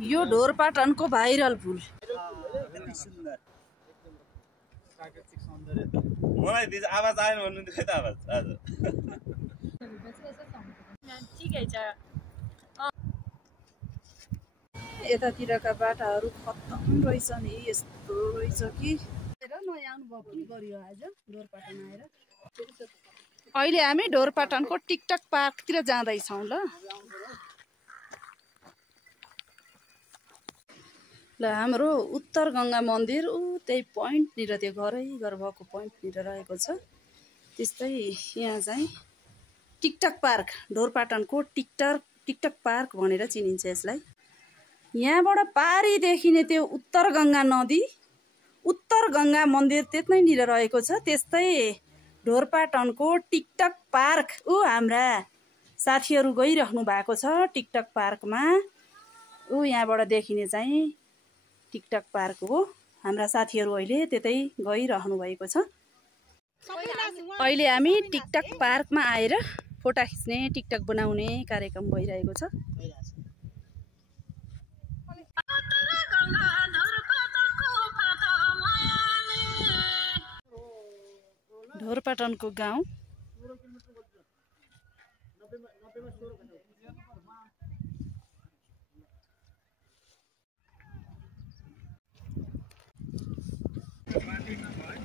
यो ढोरपाटनको भाइरल फुल मलाई दिस आवाज आएन भन्नु थियो त आवाज आज ठिकै छ यतातिरका बाटाहरू खत्तम रहेछ नि यस्तो रहेछ कि नयाँ अनुभव पनि गरियो आज ढोरपाटन आएर अहिले हामी ढोरपाटनको टिकटक पार्कतिर जाँदैछौँ ल हाम्रो उत्तर गंगा मन्दिर त्यही पोइन्टनिर त्यो घरै घर भएको पोइन्टनिर रहेको छ त्यस्तै यहाँ चाहिँ टिकटक पार्क ढोरपाटनको टिकटक पार्क भनेर चिनिन्छ यसलाई यहाँबाट पारी देखिने त्यो उत्तर गंगा नदी उत्तर गंगा मन्दिर त्यतैनिर रहेको छ त्यस्तै ढोरपाटनको टिकटक पार्क हाम्रा साथीहरू गइराख्नु भएको छ टिकटक पार्कमा यहाँबाट देखिने चाहिँ टिकटक पार्क हो हाम्रा साथीहरू अहिले त्यतै गइराख्नु भएको छ अहिले हामी टिकटक पार्कमा आएर फोटो खिच्ने टिकटक बनाउने कार्यक्रम भइरहेको छ ढोरपाटनको गाउँ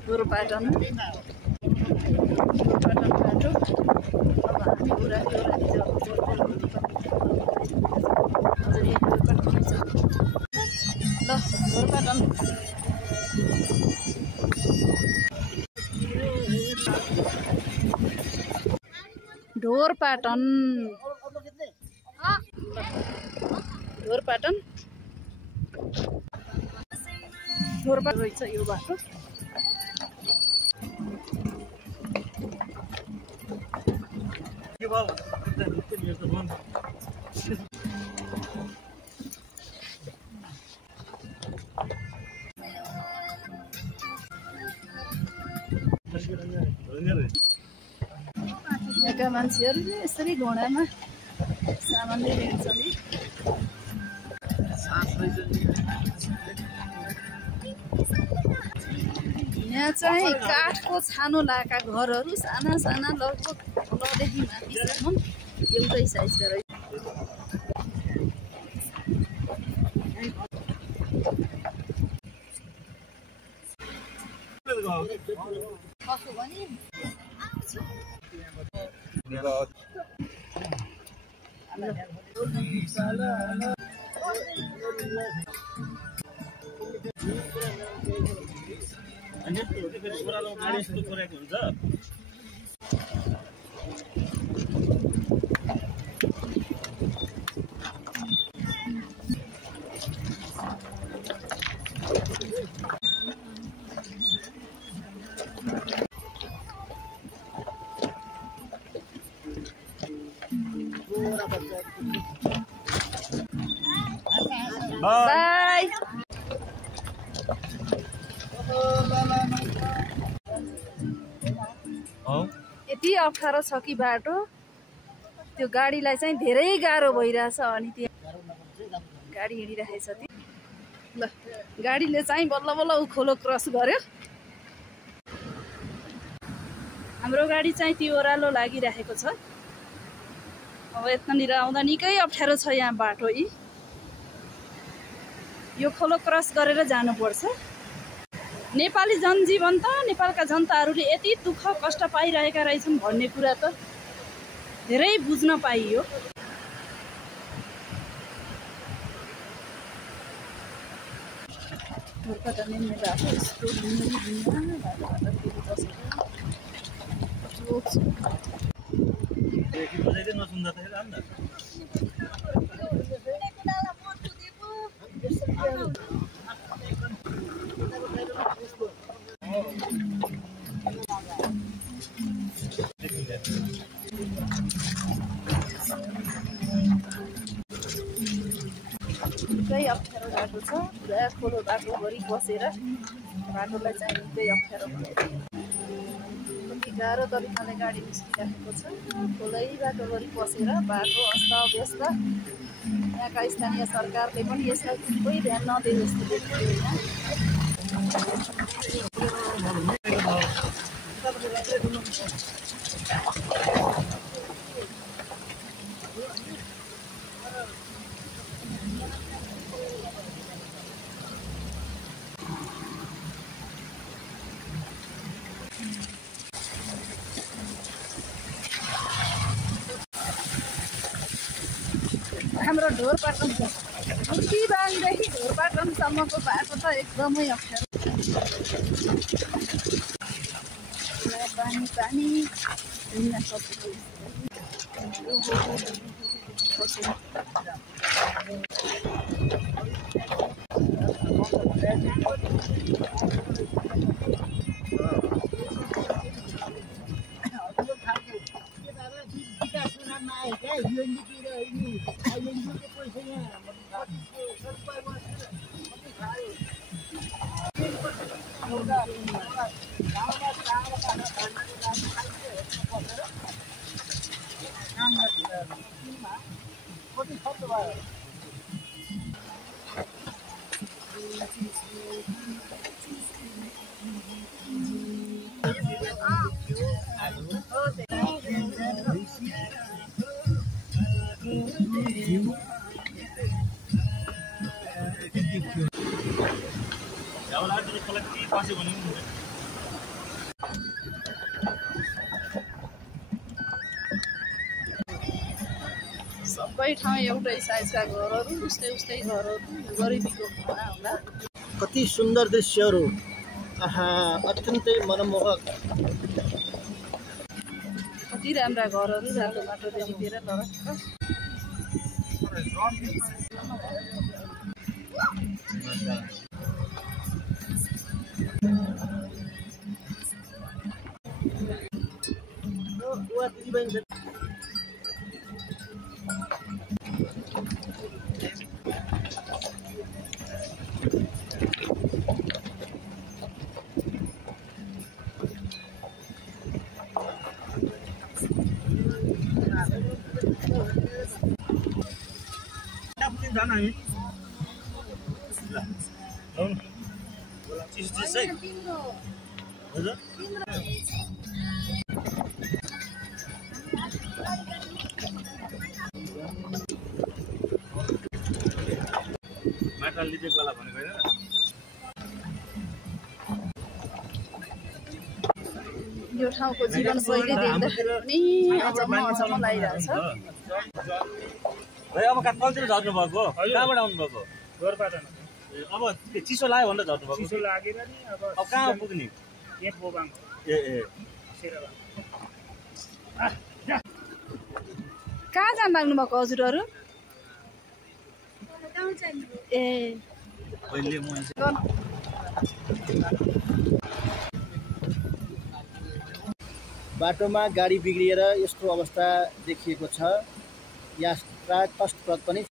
ढोरपाटन बाटो अब हामी ओह्राली ल ढोरपाटन ढोरपाटन रहेछ यो बाटो यहाँका मान्छेहरूले यसरी घोडामा सामान लिन्छन् यहाँ चाहिँ काठको छानो लाका घरहरू साना साना लगभग तलदेखि माथिसम्म एउटै साइजका रहेछ बाय यति अप्ठ्यारो छ कि बाटो त्यो गाडीलाई चाहिँ धेरै गाह्रो भइरहेछ अनि त्यहाँ गाडी हिँडिरहेछ ल गाडीले चाहिँ बल्ल बल्ल उखोलो क्रस गर्यो हाम्रो गाडी चाहिँ त्यो ओह्रालो लागिरहेको छ अब यतानिर आउँदा निकै अप्ठ्यारो छ यहाँ बाटो यो खोलो क्रस गरेर जानुपर्छ नेपाली जनजीवन त नेपालका जनताहरूले यति दुःख कष्ट पाइरहेका रहेछन् भन्ने कुरा त धेरै बुझ्न पाइयो निकै अप्ठ्यारो बाटो छ पुरा खोलो बाटोभरि बसेर बाटोलाई चाहिँ निकै अप्ठ्यारो कति गाह्रो तरिकाले गाडी निस्किरहेको छ खोलै बाटोभरि बसेर बाटो अस्त व्यस्त यहाँका स्थानीय सरकारले पनि यसलाई कोही ध्यान नदिए जस्तो देखियो हाम्रो ढोरपाटन मुक्तिबाङदेखि ढोरपाटनसम्मको बाटो त एकदमै अप्ठ्यारो पानी पानी हिँड्न सक्छु सबै ठाउँ एउटै साइजका घरहरू उस्तै घरहरू गरिबीको खरा होला कति सुन्दर दृश्यहरू आहा अत्यन्तै मनमोहक कति राम्रा घरहरू रातो माटोदेखि लिएर लरक्क यो ठाउँको जीवनशैली देख्दाखेरि पनि अचम्म लागिरहेछ भाइ अब कहाँतिर झर्नु भएको कहाँबाट आउनु भएको ढोरपाटन अब चिसो लाग्यो भनेर झर्नु भएको चिसो लागेर नि अब कहाँ पुग्ने ए बोबाङ ए कहाँ जान लाग्नु भएको हजुरहरू ए पहिले म बाटोमा गाडी बिग्रिएर यस्तो अवस्था देखिएको छ। यात्रा कष्टप्रद पनि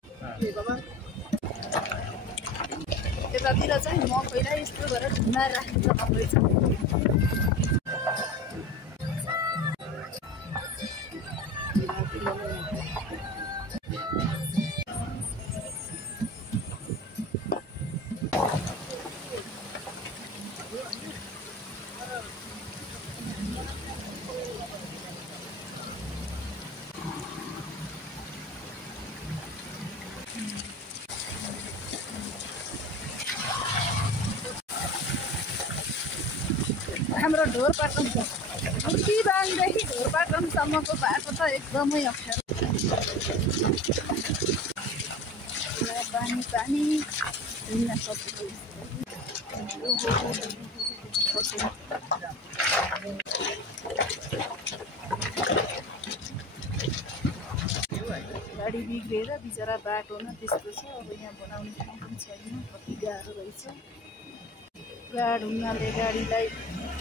यतातिर चाहिँ म पहिला यस्तो गरेर ढुङ्गा राखेर रहेछ हाम्रो ढोरपाटन मुक्तिबाङदेखि ढोरपाटनसम्मको बाटो त एकदमै अप्ठ्यारो पानी पानी हिँड्न सक्छु गाडी बिग्रेर बिचरा बाटोमा त्यस्तो छ। अब यहाँ बनाउने ठाउँ पनि छैन, कति गाह्रो रहेछ। ढुङ्गाले गाडीलाई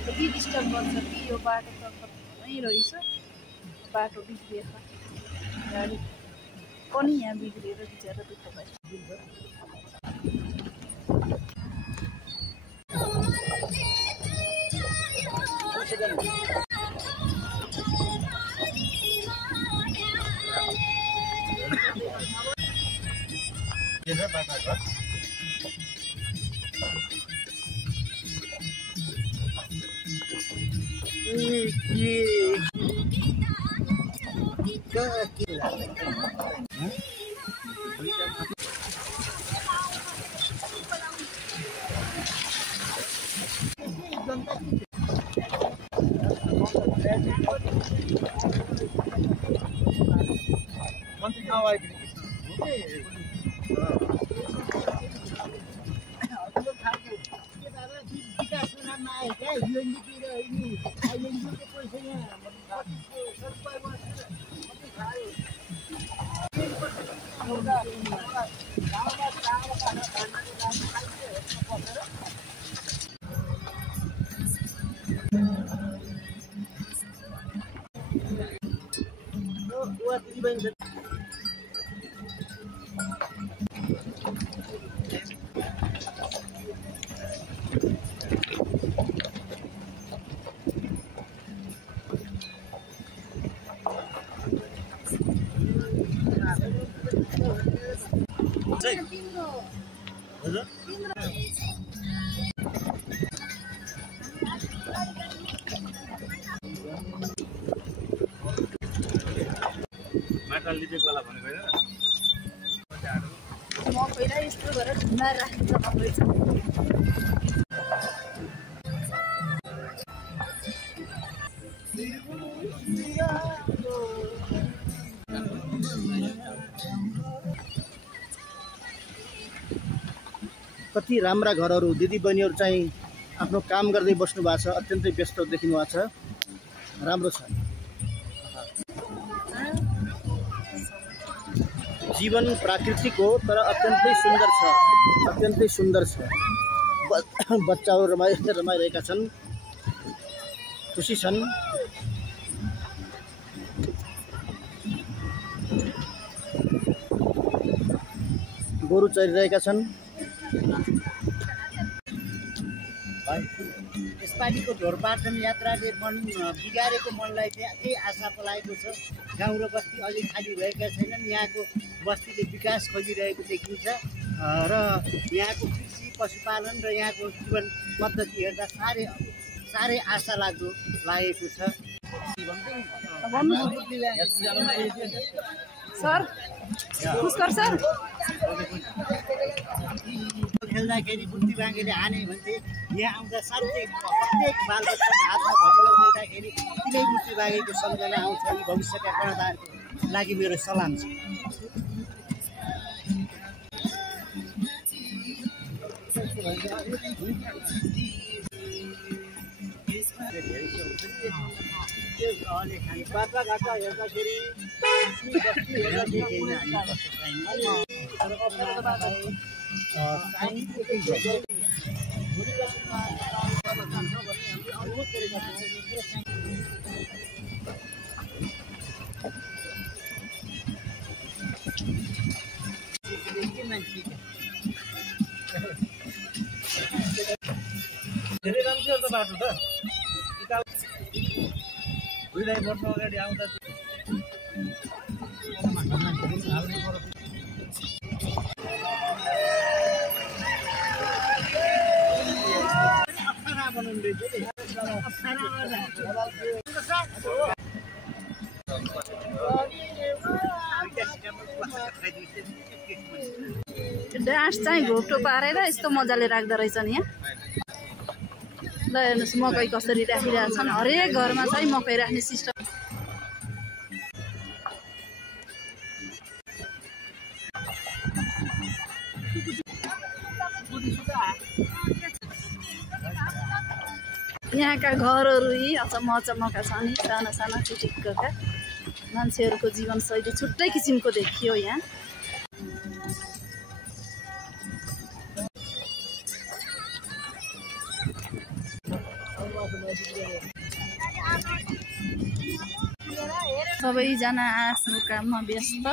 कति डिस्टर्ब गर्छ कि यो बाटो त कति रहेछ। बाटो बिग्रिएछ, गाडी पनि यहाँ बिग्रेर बिचरा दुःख भइरहेको माटल लिपेकवाला भनेको हैन म पहिला यस्तो गरेर ढुङ्गा राखेर राख्दैछ कति राम्रा घरहरू दिदीबहिनीहरू चाहिँ आफ्नो काम गर्दै बस्नु भएको छ, अत्यन्तै व्यस्त देखिनु भएको छ। राम्रो छ, जीवन प्राकृतिक हो तर अत्यन्तै सुन्दर छ, अत्यन्तै सुन्दर छ। बच्चाहरू रमाइरहेका छन्, खुसी छन्। गोरु चरिरहेका छन्। यसपालिको ढोरपाटन यात्राले मन बिगारेको मनलाई त्यही आशा पलाएको छ। गाउँ र बस्ती अलि खाली भएका छैनन्। यहाँको बस्तीले विकास खोजिरहेको देखिन्छ र यहाँको कृषि पशुपालन र यहाँको जीवन पद्धति हेर्दा साह्रै आशा लाग्दो लागेको छ। सर पुष्कर सर खेल्दाखेरि बुद्धि बाङ्गेले हाने भन्थे। यहाँ आउँदा साथै प्रत्येक बालबच्चाको हातमा भलिबल खेल्दाखेरि तिनै बुद्धि बाङ्गेको सम्झना आउँछ। यी भविष्यका कर्णधारको लागि मेरो सलाम छ। बाटाघाटा हेर्दाखेरि धेरै राम्रो छ बाटो त। 2 वर्ष अगाडि आउँदा डाँस चाहिँ घोप्टो पारेर यस्तो मजाले राख्दो रहेछ नि यहाँ। ल हेर्नुहोस् मकै कसरी राखिरहेको छन्। हरेक घरमा चाहिँ मकै राख्ने सिस्टम। यहाँका घरहरू यी अचम्मका छन्। साना साना चिटिक्कका मान्छेहरूको जीवनशैली छुट्टै किसिमको देखियो यहाँ। सबैजना आफ्नो काममा व्यस्त।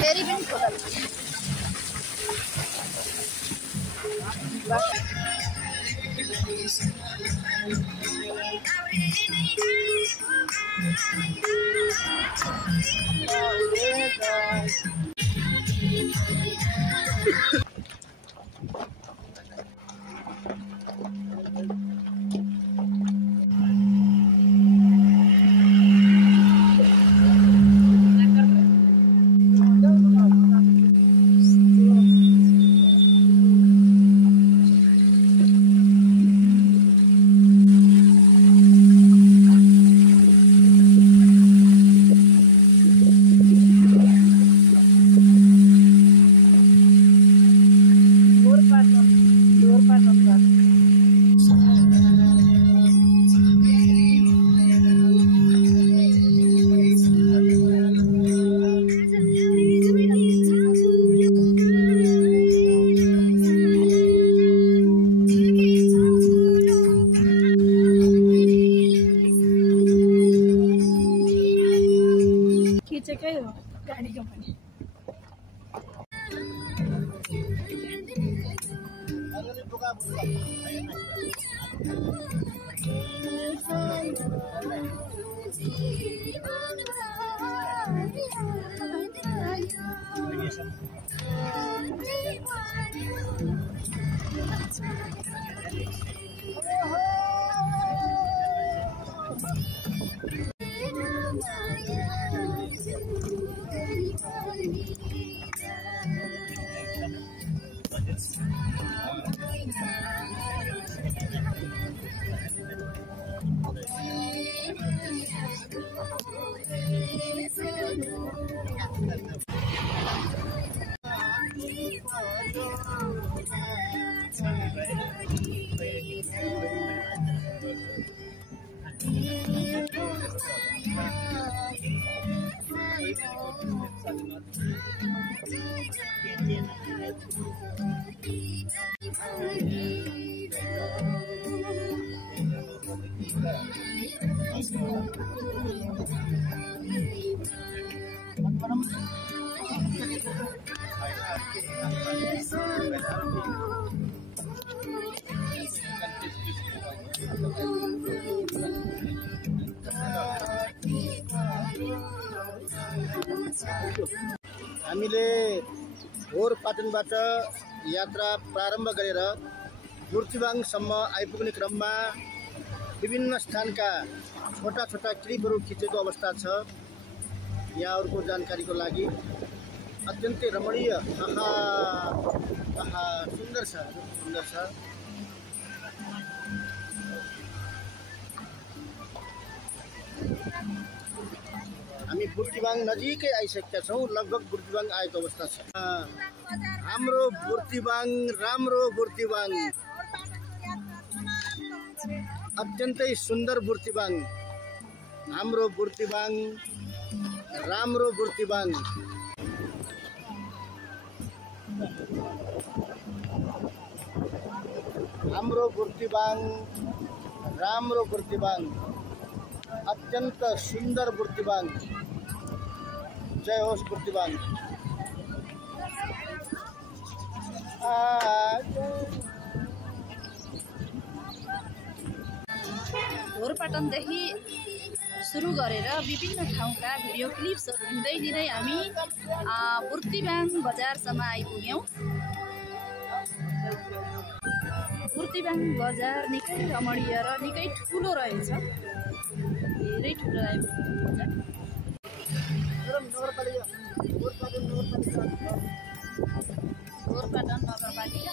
फेरि पनि गाडीको पनि हामीले ढोरपाटनबाट यात्रा प्रारम्भ गरेर बुर्तिवाङसम्म आइपुग्ने क्रममा विभिन्न स्थानका छोटा छोटा क्लिपहरू खिचेको अवस्था छ। यहाँहरूको जानकारीको लागि अत्यन्तै रमणीय सुन्दर छ, सुन्दर छ। हामी बुर्तिवाङ नजिकै आइसकेका छौँ, लगभग बुर्तिवाङ आएको अवस्था छ। हाम्रो बुर्तिवाङ राम्रो बुर्तिवाङ, अत्यन्तै सुन्दर बुर्तिवाङ, हाम्रो बुर्तिवाङ राम्रो बुर्तिवाङ। हाम्रो बुर्तिवाङ राम्रो बुर्तिवाङ, अत्यन्त सुन्दर बुर्तिवाङ। जय होस् बुर्तिवाङ। ढोरपाटनदेखि सुरु गरेर विभिन्न ठाउँका भिडियो क्लिप्सहरू लिँदै लिँदै हामी बुर्तिवाङ बजारसम्म आइपुग्यौँ। बुर्तिवाङ बजार निकै रमणीय र निकै ठुलो रहेछ, धेरै ठुलो आइपुग्यो ढोरपाटन नगरपालिका।